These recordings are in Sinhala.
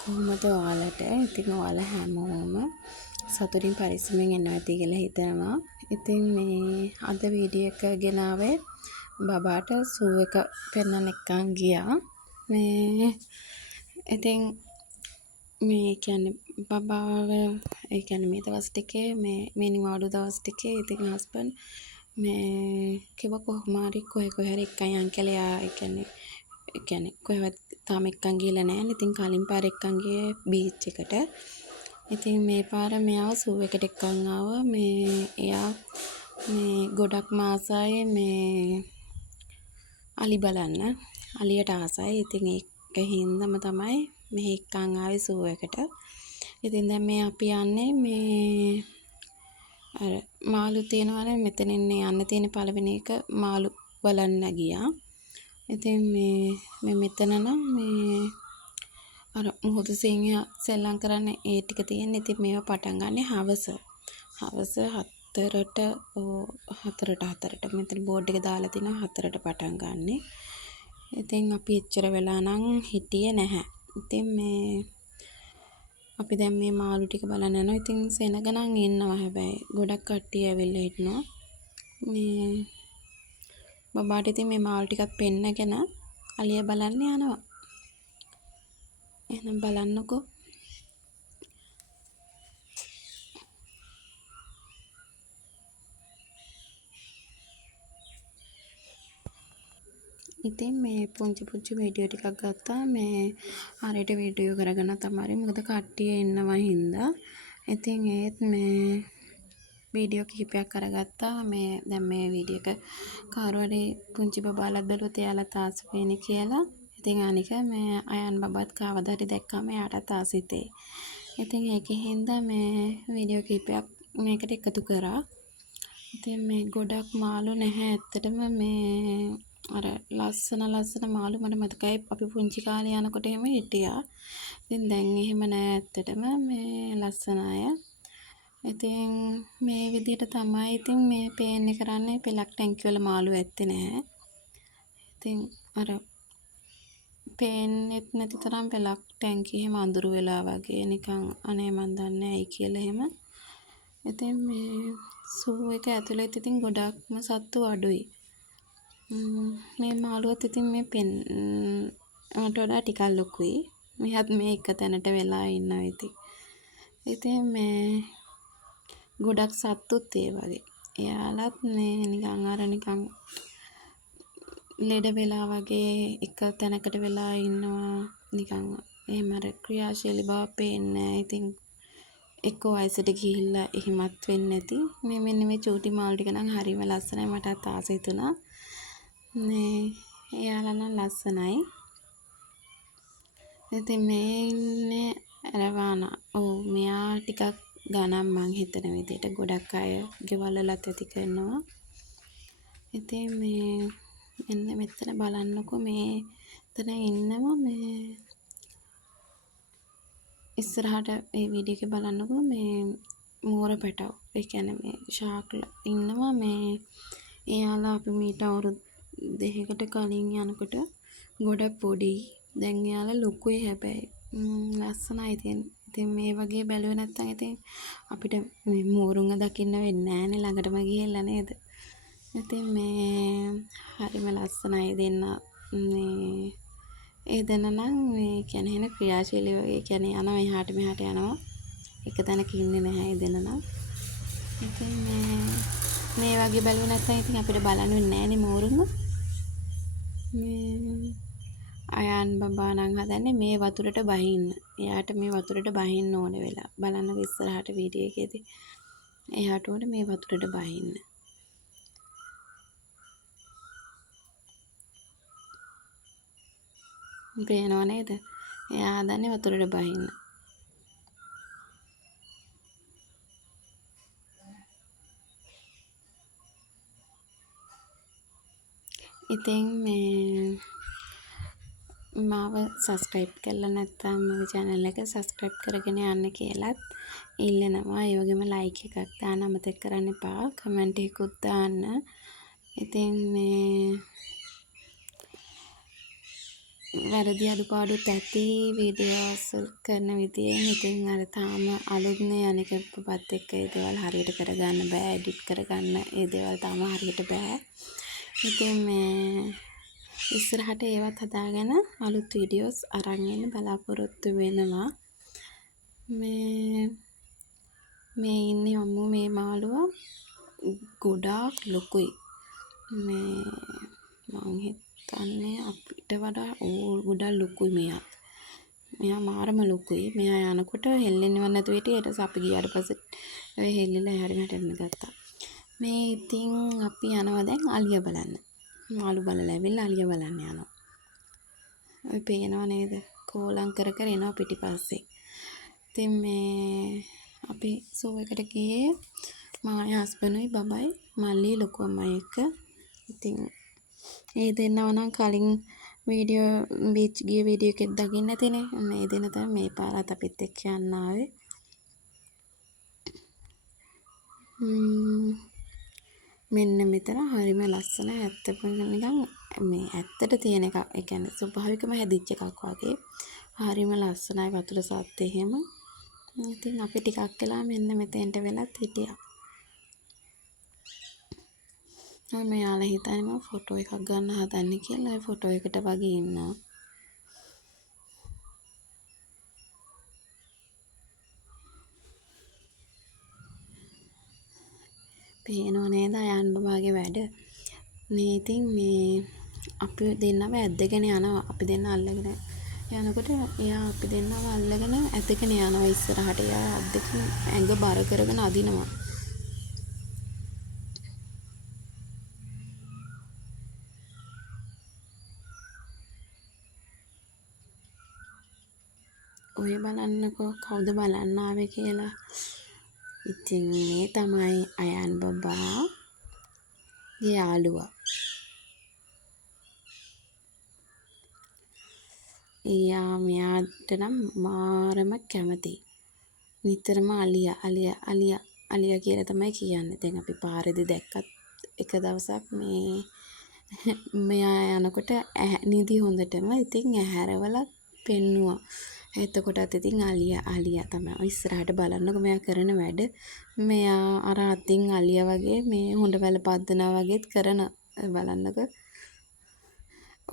කොහොමද ඔයාලට? ඉතින් ඔයාලා හැමෝම සතුටින් පරිස්සමෙන් ඉන්නවා ඇති කියලා හිතනවා. ඉතින් මේ අද වීඩියෝ එක ගෙනාවේ බබාට සූ එක පෙන්නන්න එක්කන් ගියා. මේ ඉතින් මේ කියන්නේ බබාව ඒ කියන්නේ මේ දවස් ටිකේ මේ නිවාඩු දවස් ටිකේ ඉතින් හස්බන්ඩ් මේ කිව්ව කොහොම හරි කොහේ හරි එක්කන් යන් කියලා. ඒ කියන්නේ කොහෙවත් තාම එක්කන් ගිහලා නැහැ. ඉතින් කලින් පාර එක්කන් ගියේ බීච් එකට. ඉතින් මේ පාර මෙයාව සූ එකට එක්කන් ආවා. එයා මේ ගොඩක් මාසයි මේ අලි බලන්න. අලියට ආසයි. ඉතින් ඒක හින්දාම තමයි මෙහි එක්කන් ආවේ සූ එකට. ඉතින් දැන් මේ අපි යන්නේ මේ අර මාළු තියෙනවනේ මෙතනින් යන්න තියෙන පළවෙනි එක මාළු බලන්න ගියා. ඉතින් මේ මෙතන නම් මේ අර මුහුදු සිංහයා සෙල්ලම් කරන්නේ ඒ ටික තියෙන. ඉතින් මේවා පටන් ගන්න හවස 4ට මෙතන බෝඩ් එක දාලා තිනවා 4ට පටන් ගන්නෙ. ඉතින් අපි එච්චර වෙලා නම් හිටියේ නැහැ. ඉතින් අපි දැන් මේ මාළු ටික බලන්න යනවා. ඉතින් සෙනග නම් ඉන්නවා හැබැයි ගොඩක් කට්ටිය ඇවිල්ලා හිටනවා. මේ බබාට ඉතින් මේ මාළු ටිකක් පෙන්නගෙන අලිය බලන්න යනවා. එහෙනම් බලන්නකෝ. ඉතින් මේ පුංචි වීඩියෝ ටිකක් ගත්තා. මේ හරියට වීඩියෝ කරගෙන තමයි මොකද කට්ටිය ඉන්නවා හින්දා. ඉතින් ඒත් මේ වීඩියෝ කිහිපයක් අරගත්තා. මේ දැන් මේ වීඩියෝ එක කවුරු හරි පුංචි බබාලත් බැලුවොත් එයාලත් ආස වෙන්නේ කියලා. ඉතින් අනික මේ අයන් බබත් කවදා හරි දැක්කම එයාටත් ආස හිතේ. ඉතින් ඒකෙන් හින්දා මේ වීඩියෝ කිහිපයක් මේකට එකතු කරා. ඉතින් මේ ගොඩක් මාළු නැහැ ඇත්තටම මේ අර ලස්සන මාළු මට මතකයි අපි පුංචි කාලේ යනකොට එහෙම හිටියා. ඉතින් දැන් එහෙම නෑ ඇත්තටම මේ ලස්සන අය. ඉතින් මේ විදිහට තමයි ඉතින් මේ පේන්නේ කරන්නේ පෙලක් ටැංකිය වල මාළු ඇත්තේ නැහැ. ඉතින් අර පේන්නෙත් නැති තරම් පෙලක් ටැංකිය එහෙම අඳුරු වෙලා වගේ නිකන් අනේ මන් දන්නේ ඇයි කියලා එහෙම. ඉතින් මේ සූ එක ඇතුළේ ඉතින් ගොඩක්ම සත්තු අඩුයි. මේ මාළුවත් ඉතින් මේ මට වඩා ටිකක් ලොකුයි. මෙහත් මේ එක තැනට වෙලා ඉන්නවා ඉතින්. ඉතින් මේ ගොඩක් සත්තුත් ඒ වගේ. එයාලත් මේ නිකන් ලෙඩ වෙලා වගේ එක තැනකට වෙලා ඉන්නවා. නිකන් එහෙම අර ක්‍රියාශීලී බව පේන්නේ. ඉතින් එක්කෝ වයසට ගිහිල්ලා එහෙමත් වෙන්නේ නැති. මෙන්න මේ චූටි මාළු ටික නම් හරිම ලස්සනයි. මටත් ආස හිතුණා. මේ එයාලා නම් ලස්සනයි. ඉතින් මේ ඉන්නේ රවානා. මෙයා ටිකක් ගණන් මං හිතන විදිහට ගොඩක් අය ගෙවල් වලත් ඇති කරනවා. ඉතින් මෙන්න මෙතන බලන්නකෝ මෙතන ඉන්නවා මේ ඉස්සරහට මේ වීඩියෝ එකේ බලන්නකෝ මේ මෝර පැටව. ඒ කියන්නේ මේ ෂාක්ලා ඉන්නවා මේ එයාලා අපි මීට අවුරුදු 2කට කලින් යනකොට ගොඩක් පොඩි. දැන් එයාලා ලොකුයි හැබැයි. ලස්සනයි ඉතින් මේ වගේ බැලුවේ නැත්නම් ඉතින් අපිට මේ මෝරුන්ව දකින්න වෙන්නේ නැහනේ ළඟටම ගිහිල්ලා නේද? ඉතින් මේ හරිම ලස්සනයි දෙන්න මේ ඒ දෙන්න නම් මේ කියන්නේ එන ක්‍රියාශීලී වගේ කියන්නේ යනවා එහාට මෙහාට යනවා. එක තැනක ඉන්නේ නැහැ ඒ දෙන්න නම්. ඉතින් මේ වගේ බැලුවේ නැත්නම් ඉතින් අපිට බලන්න වෙන්නේ නැහනේ මෝරුන්ව. මේ අයන් බබා නම් හදන්නේ මේ වතුරට බහින්න. එයාට මේ වතුරට බහින්න ඕන වෙලා. බලන්න ඉස්සරහට වීඩියෝ එකේදී. එයාට ඕනේ මේ වතුරට බහින්න. පේනව නේද? එයා හදන්නේ වතුරට බහින්න. ඉතින් මේ මාව සබස්ක්‍රයිබ් කරලා නැත්නම් මගේ channel එක සබස්ක්‍රයිබ් කරගෙන යන්න කියලාත් ඉල්ලනවා. ඒ වගේම like එකක් දාන්න අමතක කරන්න එපා. කමෙන්ට් එකකුත් දාන්න. ඉතින් මේ වැරදි අඩුපාඩුත් ඇති වීඩියෝස් කරන විදියෙන්. ඉතින් අර තාම අලුත්නේ අනික පපත් එක්ක ඒ දේවල් හරියට කරගන්න බෑ, එඩිට් කරගන්න ඒ දේවල් තාම හරියට බෑ. ඉතින් මේ ඉස්සරහට ඒවත් හදාගෙන අලුත් වීඩියෝස් අරන් එන්න බලාපොරොත්තු වෙනවා. මේ ඉන්නේ අම්මෝ මේ මාළුවා ගොඩාක් ලොකුයි. මේ මං හිතන්නේ අපිට වඩා ගොඩක් ලොකුයි මෙයා. මෙයා මාරම ලොකුයි. මෙයා යනකොට හෙල්ලෙන්නවත් නැතුව හිටියේ. ඊට පස්සේ අපි ගියාට පස්සේ ඒ හෙල්ලෙලා එහාට මෙහාට යන්න ගත්තා. මේ ඉතින් අපි යනවා දැන් අලියා බලන්න. මාළු බලලා ඇවිල්ලා අලියා බලන්න යනවා. ඔය පේනව නේද? කෝලම් කර කර එනවා පිටිපස්සේ. ඉතින් මේ අපි සූ එකට ගියේ මාගේ හස්බන්ඩ්යි බබයි මල්ලි ලොකු අම්මයි එක්ක. ඉතින් ඒ දෙන්නව නම් කලින් වීඩියෝ බීච් ගිය වීඩියෝ එකක් දකින්න නැතිනේ. ඔන්න ඒ දෙන්න තමයි මේ පාරත් අපිත් එක්ක යන්න ආවේ. මෙන්න මෙතන හරිම ලස්සන ඇත්තටම නිකන් මේ ඇත්තට තියෙන එකක්. ඒ කියන්නේ ස්වභාවිකව හැදිච්ච එකක් වගේ. හරිම ලස්සනයි වතුර සත් එහෙම. ඉතින් අපි ටිකක් වෙලා මෙන්න මෙතෙන්ට වෙලත් හිටියා. මෙයාලා හිතන්නේ මම ෆොටෝ එකක් ගන්න හදන්නේ කියලා. ඒ ෆොටෝ එකට වගේ ඉන්නවා. පේනව නේද අයන් බබාගේ වැඩ. මේ ඉතින් මේ අපි දෙන්නම ඇද්දගෙන යනවා. අපි දෙන්න අල්ලගෙන යනකොට එයා අපි දෙන්නම අල්ලගෙන ඇදගෙන යනවා ඉස්සරහට. එයා අද්දකින් ඇඟ බර කරගෙන අදිනවා. ඔය බලන්නකෝ කවුද බලන්න ආවේ කියලා. ඉතින් මේ තමයි අයන් බබාගේ යාළුවා. එයා මෙයාට නම් මාරම කැමතියි. නිතරම අලියා කියලා තමයි කියන්නේ. දැන් අපි පාරේදී දැක්කත් එක දවසක් මෙයා යනකොට නිදි හොඳටම ඉතින් ඇහැරවල පෙන්නුවා. එතකොටත් ඉතින් අලියා තමයි. ඉස්සරහට බලන්නකො මෙයා කරන වැඩ. මෙයා අර අතින් අලියා වගේ මේ හොඬ වැල පද්දනවා වගේත් කරන බලන්නකො.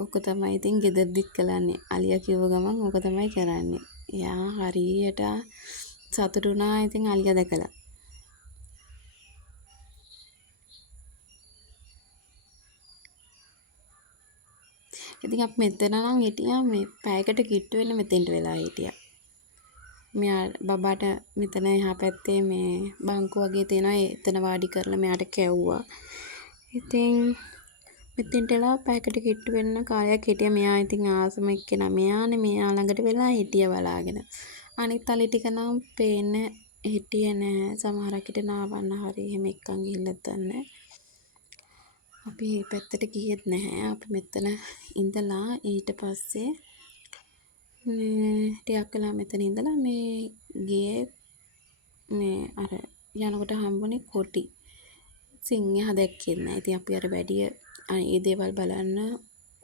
ඕක තමයි ඉතින් ගෙදරදිත් කරන්නේ. අලියා කිව්ව ගමන් ඕක තමයි කරන්නේ. එයා හරියට සතුටු වුණා ඉතින් අලියා දැකලා. ඉතින් අපි මෙතන නම් හිටියා මේ පැයකට කිට්ටු වෙන්න මෙතෙන්ට වෙලා හිටියා. මෙයා බබාට මෙතන එහා පැත්තේ මේ බංකුව වගේ තියෙනවා. එතන වාඩි කරලා මෙයාට කැව්වා. ඉතින් මෙතෙන්ටලා පැයකට කිට්ටු වෙන්න කාලයක් හිටියා. මෙයා ඉතින් ආසම එක්කෙනා. මෙයානේ මෙයා ළඟට වෙලා හිටියා බලාගෙන. අනිත් අලි ටික නම් පේන්න හිටියේ නැහැ. සමහරක් හිට නාවන්න හරි එහෙම එක්කන් ගිහිල්ලත් දන්නේ. අපි මේ පැත්තට ගියෙත් නැහැ. අපි මෙතන ඉඳලා ඊට පස්සේ ටිකක් වෙලා මෙතන ඉඳලා මේ ගියේ මේ අර යනකොට හම්බුනේ කොටි. සිංහයා දැක්කේ නැහැ. ඉතින් අපි අර වැඩිය ඒ දේවල් බලන්න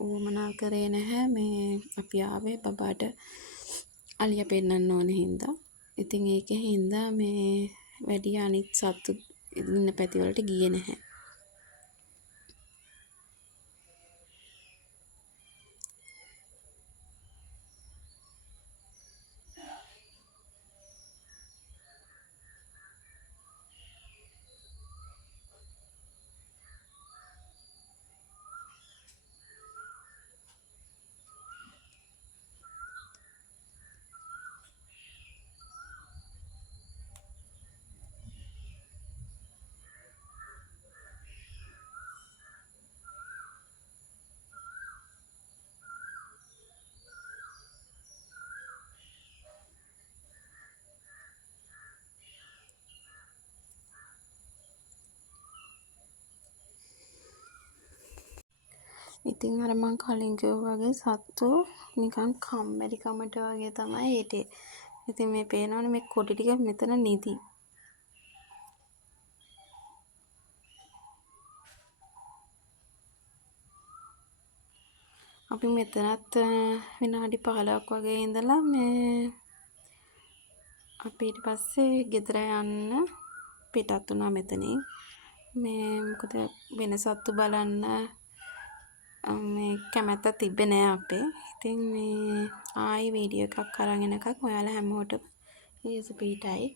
උවමනා කරේ නැහැ. මේ අපි ආවේ බබාට අලියා පෙන්නන්න ඕන හින්දා. ඉතින් ඒකේ හින්දා මේ වැඩිය අනිත් සත්තු ඉන්න පැති වලට ගියේ නැහැ. ඉතින් අර මං කලින් කිව්වා වගේ සත්තු නිකන් කම්මැලි කමට වගේ තමයි හිටියේ. ඉතින් මේ පේනවනේ මේ කොටි ටික මෙතන නිදි. අපි මෙතනත් විනාඩි 15ක් වගේ ඉඳලා මේ අපි ඊට පස්සේ ගෙදර යන්න පිටත් වුණා මෙතනින්. මේ මොකද වෙන සත්තු බලන්න මේ කැමැත්ත තිබ්බේ නෑ අපේ. ඉතින් මේ ආයි වීඩියෝ එකක් අරන් එනකම් ඔයාලා හැමෝටම යුසුපීටයි